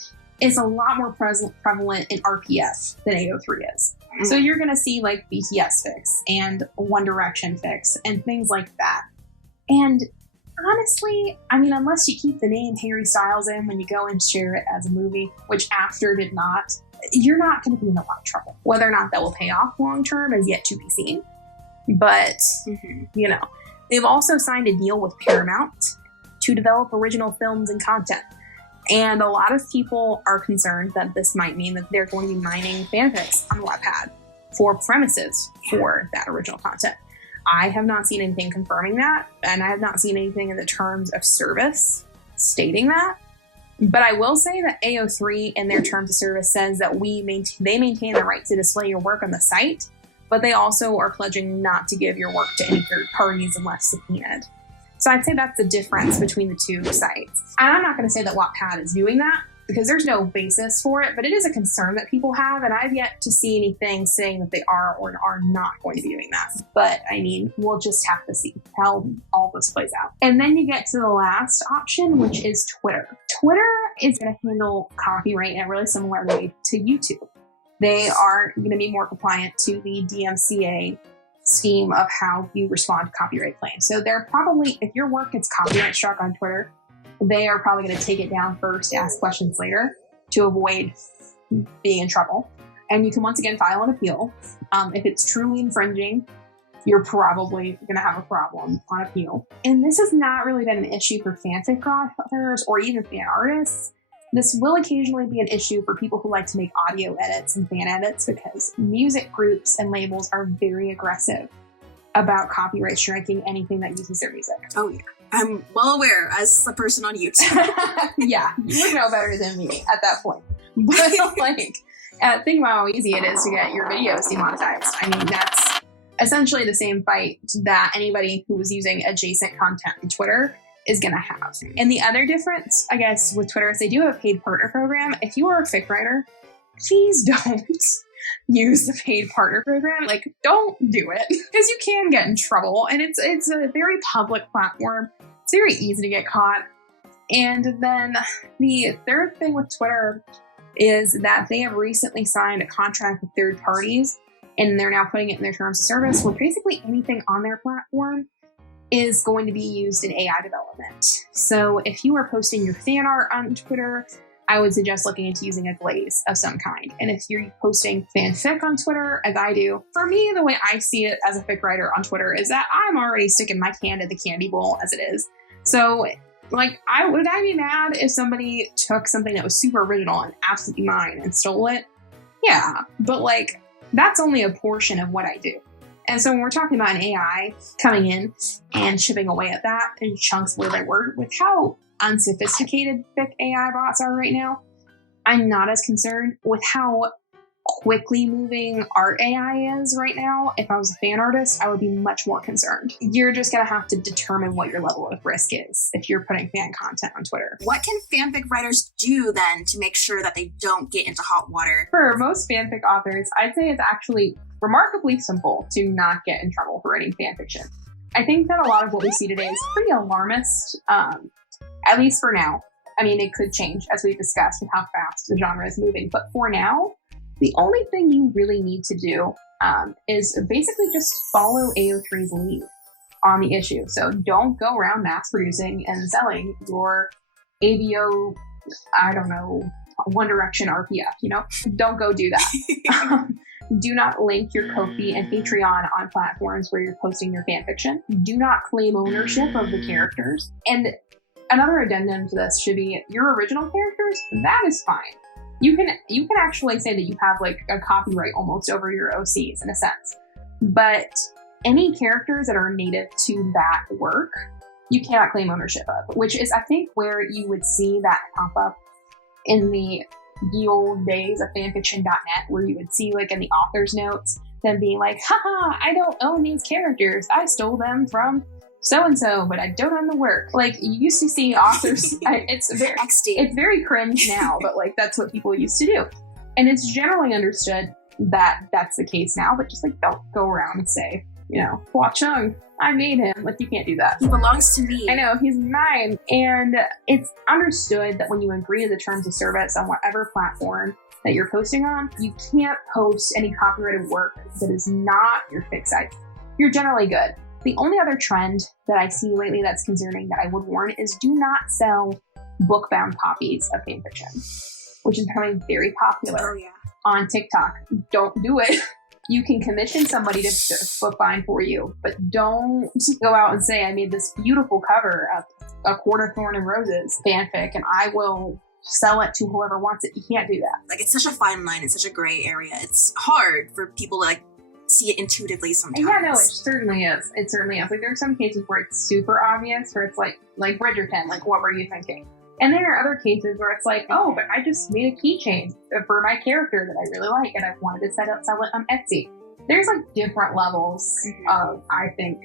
is a lot more prevalent in RPF than AO3 is. So you're going to see like BTS fics and One Direction fics and things like that. And honestly, I mean, unless you keep the name Harry Styles in when you go and share it as a movie, which After did not, you're not going to be in a lot of trouble. Whether or not that will pay off long term is yet to be seen. But, you know, they've also signed a deal with Paramount to develop original films and content. And a lot of people are concerned that this might mean that they're going to be mining fanfics on Wattpad for premises for that original content. I have not seen anything confirming that, and I have not seen anything in the terms of service stating that. But I will say that AO3 in their terms of service says that they maintain the right to display your work on the site, but they also are pledging not to give your work to any third parties unless subpoenaed. So I'd say that's the difference between the two sites. And I'm not going to say that Wattpad is doing that, because there's no basis for it, but it is a concern that people have, and I've yet to see anything saying that they are or are not going to be doing that. But I mean, we'll just have to see how all this plays out. And then you get to the last option, which is Twitter. Twitter is going to handle copyright in a really similar way to YouTube. They are going to be more compliant to the DMCA scheme of how you respond to copyright claims. So they're probably, if your work gets copyright struck on Twitter, they are probably going to take it down first, ask questions later to avoid being in trouble. And you can once again file an appeal. If it's truly infringing, you're probably going to have a problem on appeal. And this has not really been an issue for fanfic authors or even fan artists. This will occasionally be an issue for people who like to make audio edits and fan edits, because music groups and labels are very aggressive about copyright striking anything that uses their music. Oh yeah, I'm well aware as a person on YouTube. Yeah, you would know better than me at that point. But like, think about how easy it is to get your videos demonetized. I mean, that's essentially the same fight that anybody who was using adjacent content on Twitter is going to have. And the other difference, I guess, with Twitter is they do have a paid partner program. If you are a fic writer, please don't use the paid partner program. Like, don't do it, because you can get in trouble. And it's a very public platform. It's very easy to get caught. And then the third thing with Twitter is that they have recently signed a contract with third parties, and they're now putting it in their terms of service, where basically anything on their platform is going to be used in AI development. So if you are posting your fan art on Twitter, I would suggest looking into using a glaze of some kind. And if you're posting fanfic on Twitter, as I do, for me, the way I see it as a fic writer on Twitter is that I'm already sticking my hand in the candy bowl as it is. So, like, would I be mad if somebody took something that was super original and absolutely mine and stole it? Yeah, but like, that's only a portion of what I do. And so when we're talking about an AI coming in and chipping away at that in chunks where they were, with how unsophisticated fic AI bots are right now, I'm not as concerned. With how quickly moving art AI is right now, if I was a fan artist, I would be much more concerned. You're just going to have to determine what your level of risk is if you're putting fan content on Twitter. What can fanfic writers do then to make sure that they don't get into hot water? For most fanfic authors, I'd say it's actually remarkably simple to not get in trouble for writing fanfiction. I think that a lot of what we see today is pretty alarmist, at least for now. I mean, it could change, as we've discussed, with how fast the genre is moving. But for now, the only thing you really need to do is basically just follow AO3's lead on the issue. So don't go around mass producing and selling your ABO, I don't know, One Direction RPF, you know? Don't go do that. Do not link your Ko-fi and Patreon on platforms where you're posting your fanfiction. Do not claim ownership of the characters. And another addendum to this should be your original characters. That is fine. You can actually say that you have like a copyright almost over your OCs in a sense. But any characters that are native to that work, you cannot claim ownership of, which is, I think, where you would see that pop up in the old days of fanfiction.net, where you would see, like, in the author's notes, them being like, haha, I don't own these characters. I stole them from so-and-so, but I don't own the work. Like, you used to see authors, it's very cringe now, but like, that's what people used to do. And it's generally understood that that's the case now, but just like, don't go around and say, you know, Hua Chung, I made him. Like, you can't do that. He belongs to me. I know, he's mine. And it's understood that when you agree to the terms of service on whatever platform that you're posting on, you can't post any copyrighted work that is not your fic site. You're generally good. The only other trend that I see lately that's concerning that I would warn is do not sell book-bound copies of fanfiction, which is becoming very popular on TikTok. Don't do it. You can commission somebody to bookbind for you, but don't go out and say, I made this beautiful cover of A Court of Thorn and Roses fanfic, and I will sell it to whoever wants it. You can't do that. Like, it's such a fine line. It's such a gray area. It's hard for people to, like, see it intuitively sometimes. Yeah, no, it certainly is. It certainly is. Like, there are some cases where it's super obvious, where it's like Bridgerton, like, what were you thinking? And then there are other cases where it's like, oh, but I just made a keychain for my character that I really like, and I wanted to sell it on Etsy. There's like different levels of, I think,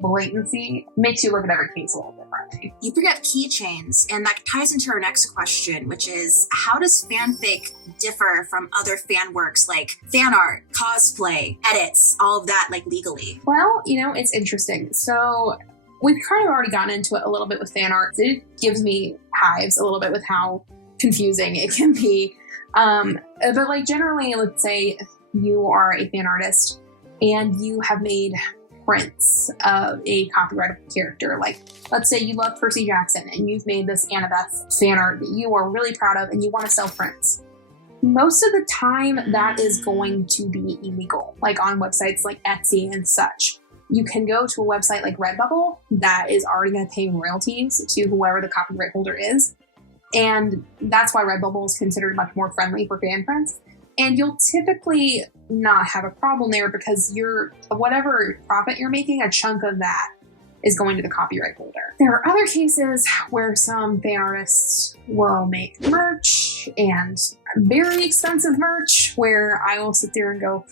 blatancy. Makes you look at every case a little different. way. You bring up keychains, and that ties into our next question, which is, how does fanfic differ from other fan works like fan art, cosplay, edits, all of that, like legally? Well, it's interesting. So we've kind of already gotten into it a little bit with fan art. It gives me hives a little bit with how confusing it can be. But like generally, let's say you are a fan artist and you have made prints of a copyrightable character. Like, let's say you love Percy Jackson and you've made this Annabeth fan art that you are really proud of and you want to sell prints. Most of the time, that is going to be illegal, like on websites like Etsy and such. You can go to a website like Redbubble that is already going to pay royalties to whoever the copyright holder is. And that's why Redbubble is considered much more friendly for fan prints. And you'll typically not have a problem there because whatever profit you're making, a chunk of that is going to the copyright holder. There are other cases where some fan artists will make merch, and very expensive merch, where I will sit there and go,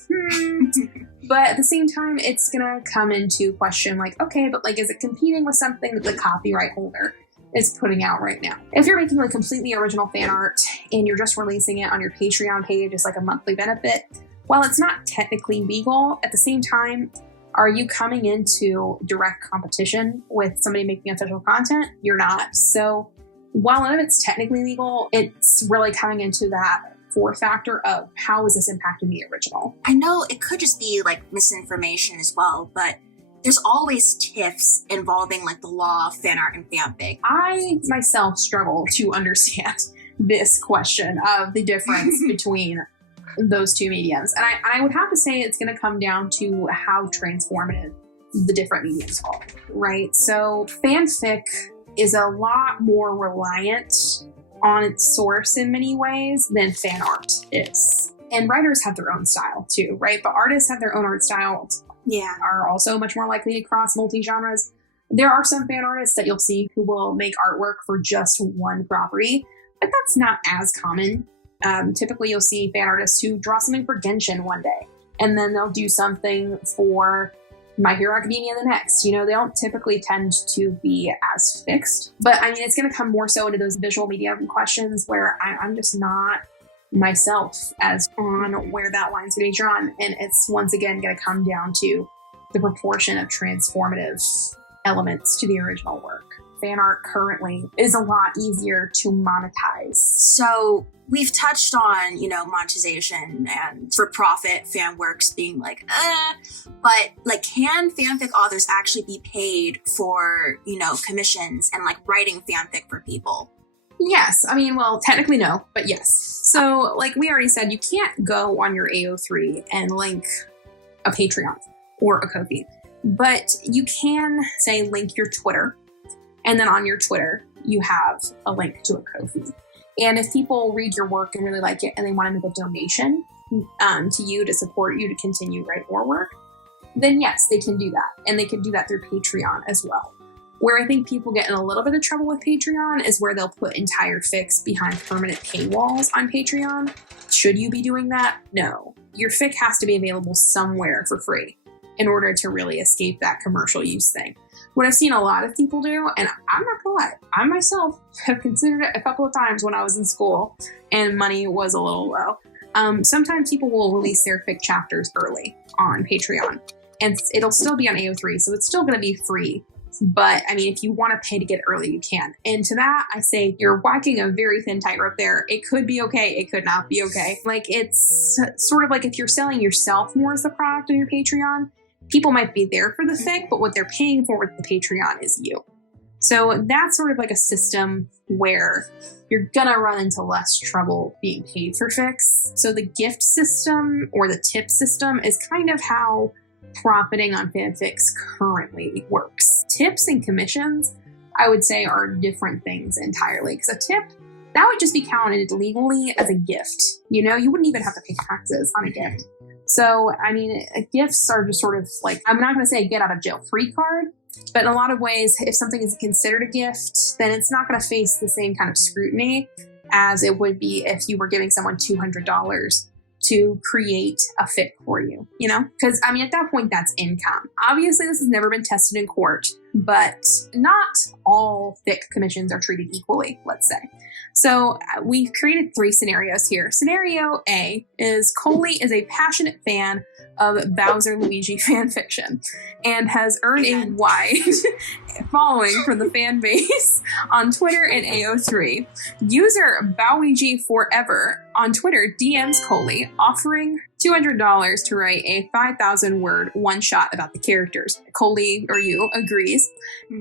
But at the same time, it's gonna come into question like, okay, but like, is it competing with something that the copyright holder is putting out right now? If you're making like completely original fan art and you're just releasing it on your Patreon page as like a monthly benefit, while it's not technically legal, at the same time, are you coming into direct competition with somebody making official content? You're not. So while none of it's technically legal, it's really coming into that fourth factor of how is this impacting the original? I know it could just be like misinformation as well, but there's always tiffs involving like the law of fan art and fanfic. I myself struggle to understand this question of the difference between those two mediums. And I would have to say it's going to come down to how transformative the different mediums are, right? So fanfic is a lot more reliant on its source in many ways than fan art is. And writers have their own style too, right? But artists have their own art styles. Yeah. Are also much more likely to cross multi-genres. There are some fan artists that you'll see who will make artwork for just one property, but that's not as common. Typically, you'll see fan artists who draw something for Genshin one day, and then they'll do something for My Hero Academia the next. They don't typically tend to be as fixed. But I mean, it's going to come more so into those visual medium questions where I'm just not myself as on where that line's going to be drawn. And it's once again going to come down to the proportion of transformative elements to the original work. Fan art currently is a lot easier to monetize. So we've touched on, monetization and for-profit fan works being like, but like, can fanfic authors actually be paid for, commissions and like writing fanfic for people? Yes. I mean, well, technically no, but yes. So like we already said, you can't go on your AO3 and link a Patreon or a Ko-fi, but you can say link your Twitter. And then on your Twitter, you have a link to a Ko-fi. And if people read your work and really like it and they want to make a donation to you to support you to continue to write more work, then yes, they can do that. And they can do that through Patreon as well. Where I think people get in a little bit of trouble with Patreon is where they'll put entire fics behind permanent paywalls on Patreon. Should you be doing that? No. Your fic has to be available somewhere for free in order to really escape that commercial use thing. What I've seen a lot of people do, and I'm not gonna lie, I myself have considered it a couple of times when I was in school and money was a little low. Sometimes people will release their fic chapters early on Patreon, and it'll still be on AO3, so it's still gonna be free. But I mean, if you want to pay to get early, you can. And to that, I say you're walking a very thin tightrope there. It could be okay. It could not be okay. Like, it's sort of like if you're selling yourself more as the product on your Patreon, people might be there for the fic, but what they're paying for with the Patreon is you. So that's sort of like a system where you're gonna run into less trouble being paid for fics. So the gift system or the tip system is kind of how profiting on fanfics currently works. Tips and commissions, I would say, are different things entirely. Because a tip, that would just be counted legally as a gift. You wouldn't even have to pay taxes on a gift. So, I mean, gifts are just sort of like, I'm not going to say a get out of jail free card, but in a lot of ways, if something is considered a gift, then it's not going to face the same kind of scrutiny as it would be if you were giving someone $200 to create a fic for you, because I mean, at that point, that's income. Obviously, this has never been tested in court, but not all fic commissions are treated equally, let's say. So we've created 3 scenarios here. Scenario A is Coley is a passionate fan of Bowser Luigi fanfiction and has earned a wide following from the fan base on Twitter and AO3. User Bowigi Forever on Twitter DMs Coley, offering $200 to write a 5,000-word one-shot about the characters. Coley, or you, agrees,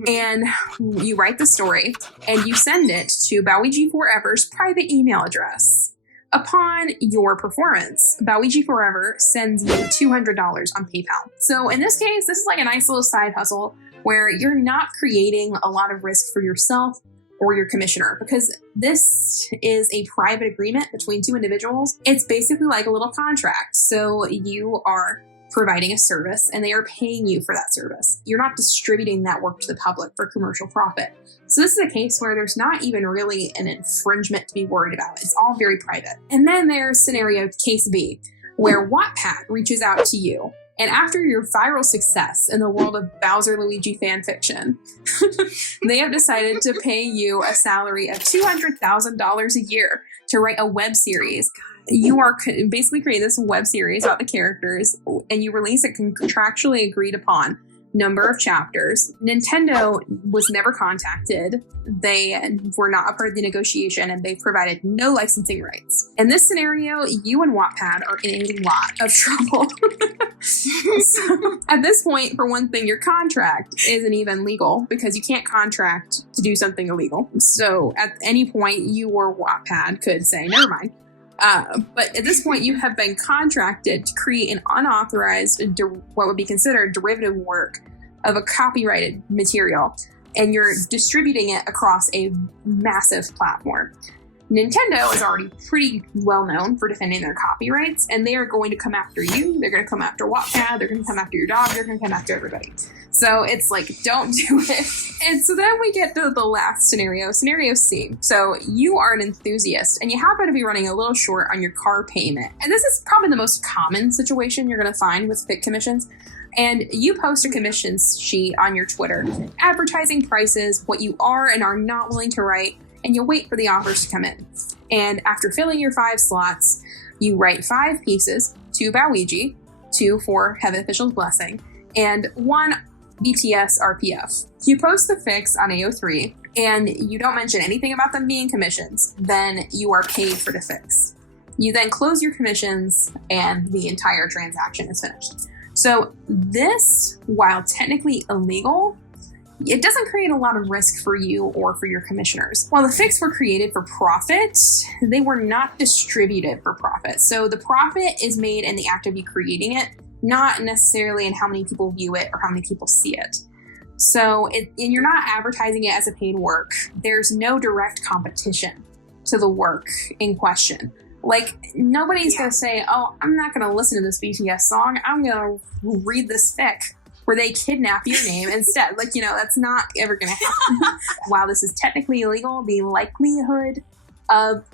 and you write the story, and you send it to Bowigi Forever's private email address. Upon your performance, Bowigi Forever sends you $200 on PayPal. So in this case, this is like a nice little side hustle where you're not creating a lot of risk for yourself or your commissioner, because this is a private agreement between 2 individuals. It's basically like a little contract. So you are providing a service and they are paying you for that service. You're not distributing that work to the public for commercial profit. So this is a case where there's not even really an infringement to be worried about. It's all very private. And then there's scenario case B, where Wattpad reaches out to you. And after your viral success in the world of Bowser Luigi fanfiction, they have decided to pay you a salary of $200,000 a year to write a web series. You are basically creating this web series about the characters, and you release a contractually agreed upon number of chapters. Nintendo was never contacted. They were not a part of the negotiation, and they provided no licensing rights. In this scenario, you and Wattpad are in a lot of trouble. So, at this point, for one thing, your contract isn't even legal because you can't contract to do something illegal. So at any point, you or Wattpad could say, never mind. But at this point, you have been contracted to create an unauthorized, what would be considered derivative work of a copyrighted material, and you're distributing it across a massive platform. Nintendo is already pretty well known for defending their copyrights, and they are going to come after you. They're going to come after Wattpad. They're going to come after your dog. They're going to come after everybody. So it's like, don't do it. And so then we get to the last scenario, scenario C. So you are an enthusiast and you happen to be running a little short on your car payment. And this is probably the most common situation you're going to find with fic commissions. And you post a commissions sheet on your Twitter, advertising prices, what you are and are not willing to write, and you wait for the offers to come in. And after filling your 5 slots, you write 5 pieces, 2 Bowigi, 2 for Heaven Official's Blessing, and 1 BTS RPF. You post the fics on AO3, and you don't mention anything about them being commissions, then you are paid for the fics. You then close your commissions, and the entire transaction is finished. So this, while technically illegal, it doesn't create a lot of risk for you or for your commissioners. While the fics were created for profit, they were not distributed for profit. So the profit is made in the act of you creating it, not necessarily in how many people view it or how many people see it. So and you're not advertising it as a paid work. There's no direct competition to the work in question. Like, nobody's going to say, oh, I'm not going to listen to this BTS song. I'm going to read this fic where they kidnap your name instead. Like, that's not ever going to happen. While this is technically illegal, the likelihood of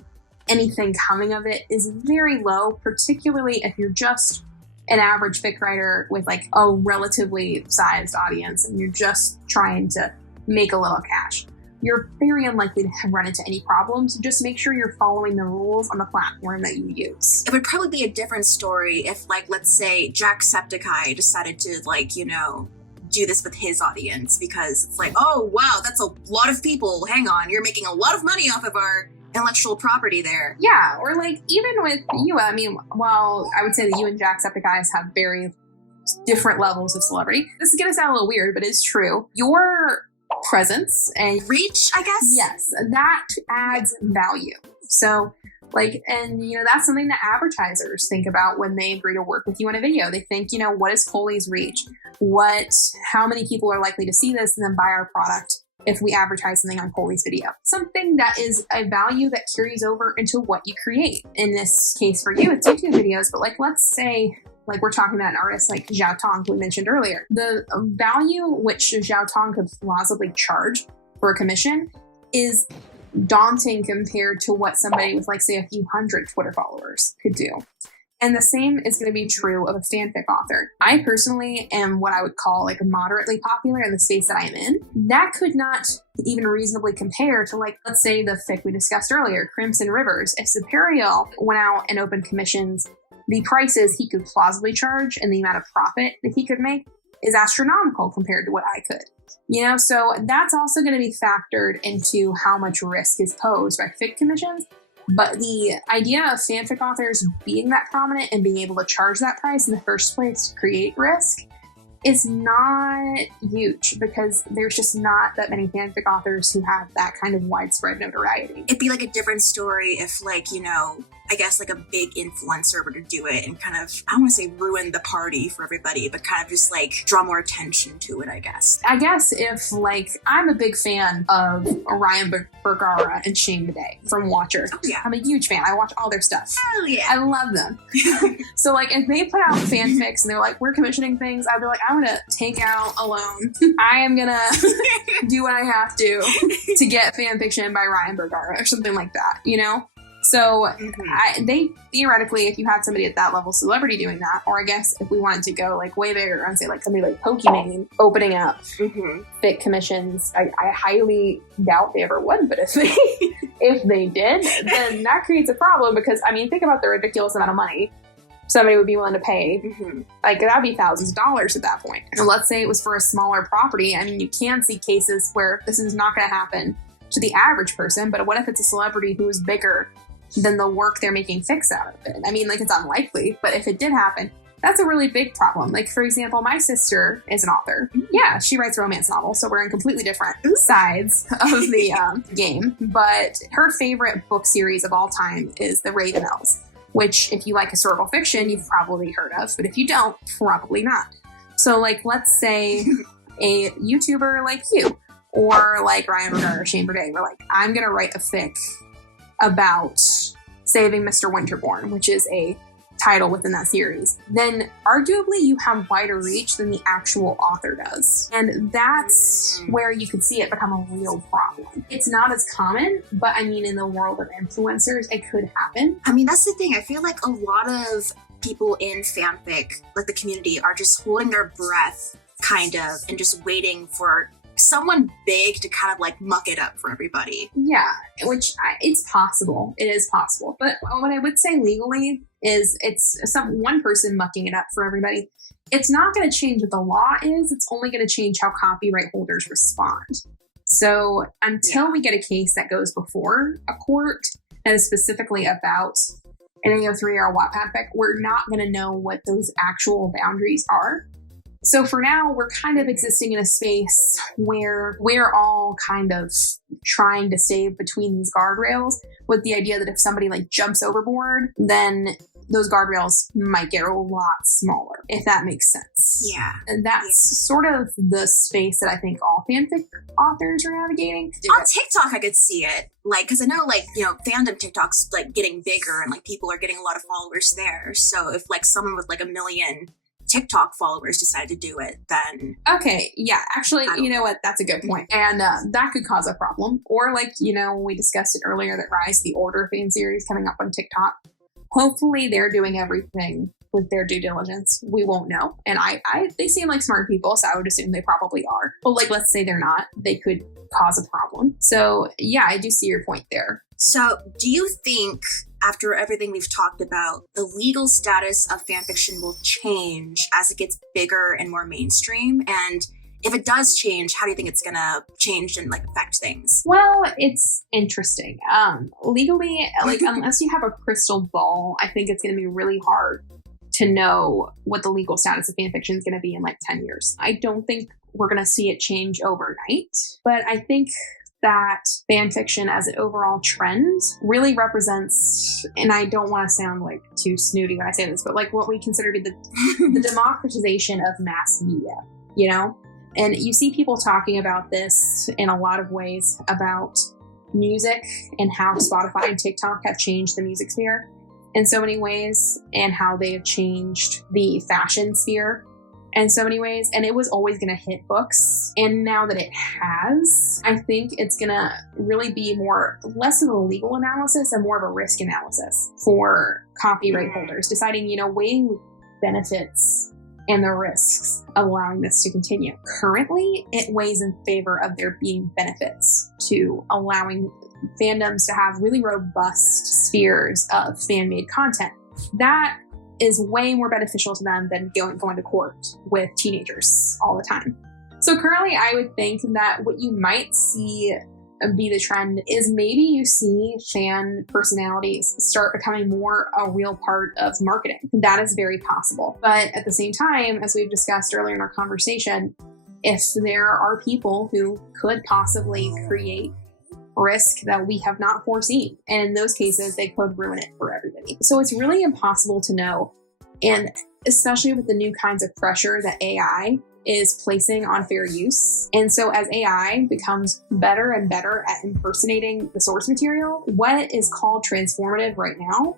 anything coming of it is very low, particularly if you're just an average fic writer with like a relatively sized audience and you're just trying to make a little cash. You're very unlikely to run into any problems. Just make sure you're following the rules on the platform that you use. It would probably be a different story if, like, let's say Jacksepticeye decided to, like, do this with his audience, because it's like, oh, wow, that's a lot of people. Hang on, you're making a lot of money off of our intellectual property there. Yeah, or like even with you, I mean, while I would say that you and Jacksepticeye have very different levels of celebrity, this is going to sound a little weird, but it's true. Your presence and reach, I guess. Yes, that adds value. So like, and that's something that advertisers think about when they agree to work with you on a video. They think, what is Coley's reach? How many people are likely to see this and then buy our product if we advertise something on Coley's video? Something that is a value that carries over into what you create. In this case for you, it's YouTube videos, but like, let's say, like we're talking about an artist like Xiao Tong, who we mentioned earlier. The value which Xiao Tong could plausibly charge for a commission is daunting compared to what somebody with, like, say, a few hundred Twitter followers could do. And the same is going to be true of a fanfic author. I personally am what I would call like moderately popular in the space that I am in. That could not even reasonably compare to, like, let's say the fic we discussed earlier, Crimson Rivers. If Superior went out and opened commissions, the prices he could plausibly charge and the amount of profit that he could make is astronomical compared to what I could. You know, so that's also going to be factored into how much risk is posed by fic commissions. But the idea of fanfic authors being that prominent and being able to charge that price in the first place to create risk is not huge, because there's just not that many fanfic authors who have that kind of widespread notoriety. It'd be like a different story if, like, you know, I guess like a big influencer were to do it and kind of, I don't want to say ruin the party for everybody, but kind of just like draw more attention to it, I guess. I guess if, like, I'm a big fan of Ryan Bergara and Shane Bidet from Watcher. Oh, yeah. I'm a huge fan. I watch all their stuff. Hell yeah. I love them. So, like, if they put out fanfics and they're like, we're commissioning things, I'd be like, I'm going to take out a loan. I am going to do what I have to get fanfiction by Ryan Bergara or something like that, you know? So they theoretically, if you had somebody at that level of celebrity doing that, or I guess if we wanted to go like way bigger and say like somebody like Pokimane opening up fic commissions, I highly doubt they ever would. But if they did, then that creates a problem, because I mean, think about the ridiculous amount of money somebody would be willing to pay. Like, that'd be thousands of dollars at that point. And let's say it was for a smaller property. I mean, you can see cases where this is not going to happen to the average person, but what if it's a celebrity who is bigger than the work they're making fics out of it? I mean, like, it's unlikely, but if it did happen, that's a really big problem. Like, for example, my sister is an author. Yeah, she writes romance novels, so we're in completely different sides of the game. But her favorite book series of all time is The Ravenels, which, if you like historical fiction, you've probably heard of, but if you don't, probably not. So, like, let's say a YouTuber like you, or like Ryan Bergara or Shane Bidet, were like, I'm going to write a fic about saving Mr. Winterborn, which is a title within that series, then arguably you have wider reach than the actual author does. And that's where you could see it become a real problem. It's not as common, but I mean, in the world of influencers, it could happen. I mean, that's the thing. I feel like a lot of people in fanfic, like the community, are just holding their breath, kind of, and just waiting for someone big to kind of like muck it up for everybody. Yeah, which it's possible. It is possible. But what I would say legally is it's one person mucking it up for everybody. It's not going to change what the law is. It's only going to change how copyright holders respond. So until we get a case that goes before a court that is specifically about an AO3 or a Wattpad fic, we're not going to know what those actual boundaries are. So for now, we're kind of existing in a space where we're all kind of trying to stay between these guardrails, with the idea that if somebody like jumps overboard, then those guardrails might get a lot smaller, if that makes sense. Yeah. And that's sort of the space that I think all fanfic authors are navigating. On TikTok, I could see it. Like, because I know, like, you know, fandom TikTok's like getting bigger and like people are getting a lot of followers there. So if like someone with like 1 million TikTok followers decide to do it, then okay, yeah, actually, you know what, that's a good point. And that could cause a problem. Or like, you know, we discussed it earlier, that Rise the Order fan series coming up on TikTok, hopefully they're doing everything with their due diligence. We won't know. And they seem like smart people, so I would assume they probably are. But like, let's say they're not, they could cause a problem. So yeah, I do see your point there. So do you think, after everything we've talked about, the legal status of fanfiction will change as it gets bigger and more mainstream? And if it does change, how do you think it's gonna change and like affect things? Well, it's interesting. Legally, like, unless you have a crystal ball, I think it's gonna be really hard to know what the legal status of fanfiction is gonna be in like 10 years. I don't think we're gonna see it change overnight, but I think that fanfiction as an overall trend really represents, and I don't want to sound like too snooty when I say this, but like what we consider to be the democratization of mass media, you know? And you see people talking about this in a lot of ways about music and how Spotify and TikTok have changed the music sphere in so many ways, and how they have changed the fashion sphere in so many ways, and it was always going to hit books. And now that it has, I think it's going to really be less of a legal analysis and more of a risk analysis for copyright holders, deciding, weighing the benefits and the risks of allowing this to continue. Currently, it weighs in favor of there being benefits to allowing fandoms to have really robust spheres of fan-made content. That is way more beneficial to them than going to court with teenagers all the time. So currently, I would think that what you might see be the trend is maybe you see fan personalities start becoming more a real part of marketing. That is very possible. But at the same time, as we've discussed earlier in our conversation, if there are people who could possibly create risk that we have not foreseen, and in those cases, they could ruin it for everybody. So it's really impossible to know. And especially with the new kinds of pressure that AI is placing on fair use. And so as AI becomes better and better at impersonating the source material, what is called transformative right now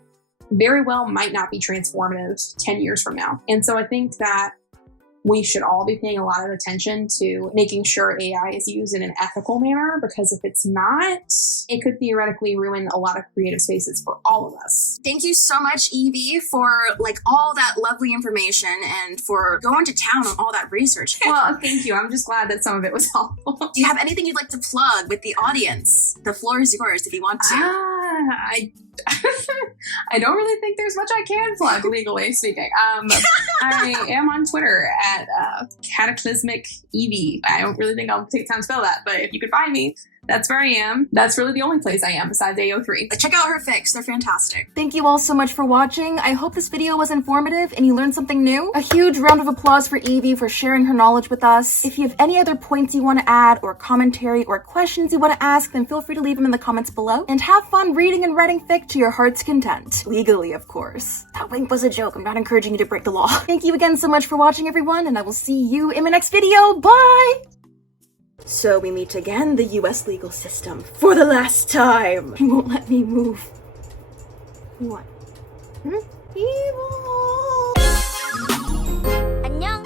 very well might not be transformative 10 years from now. And so I think that we should all be paying a lot of attention to making sure AI is used in an ethical manner, because if it's not, it could theoretically ruin a lot of creative spaces for all of us. Thank you so much, Evie, for all that lovely information and for going to town on all that research. Well, thank you. I'm just glad that some of it was helpful. Do you have anything you'd like to plug with the audience? The floor is yours if you want to. I don't really think there's much I can plug, legally speaking. I am on Twitter at Cataclysmic Evie. I don't really think I'll take time to spell that, but if you could find me, that's where I am. That's really the only place I am besides AO3. Check out her fics. They're fantastic. Thank you all so much for watching. I hope this video was informative and you learned something new. A huge round of applause for Evie for sharing her knowledge with us. If you have any other points you want to add, or commentary, or questions you want to ask, then feel free to leave them in the comments below. And have fun reading and writing fic to your heart's content. Legally, of course. That wink was a joke. I'm not encouraging you to break the law. Thank you again so much for watching, everyone, and I will see you in my next video. Bye! So we meet again, the US legal system. For the last time! He won't let me move. What? Evil! 안녕.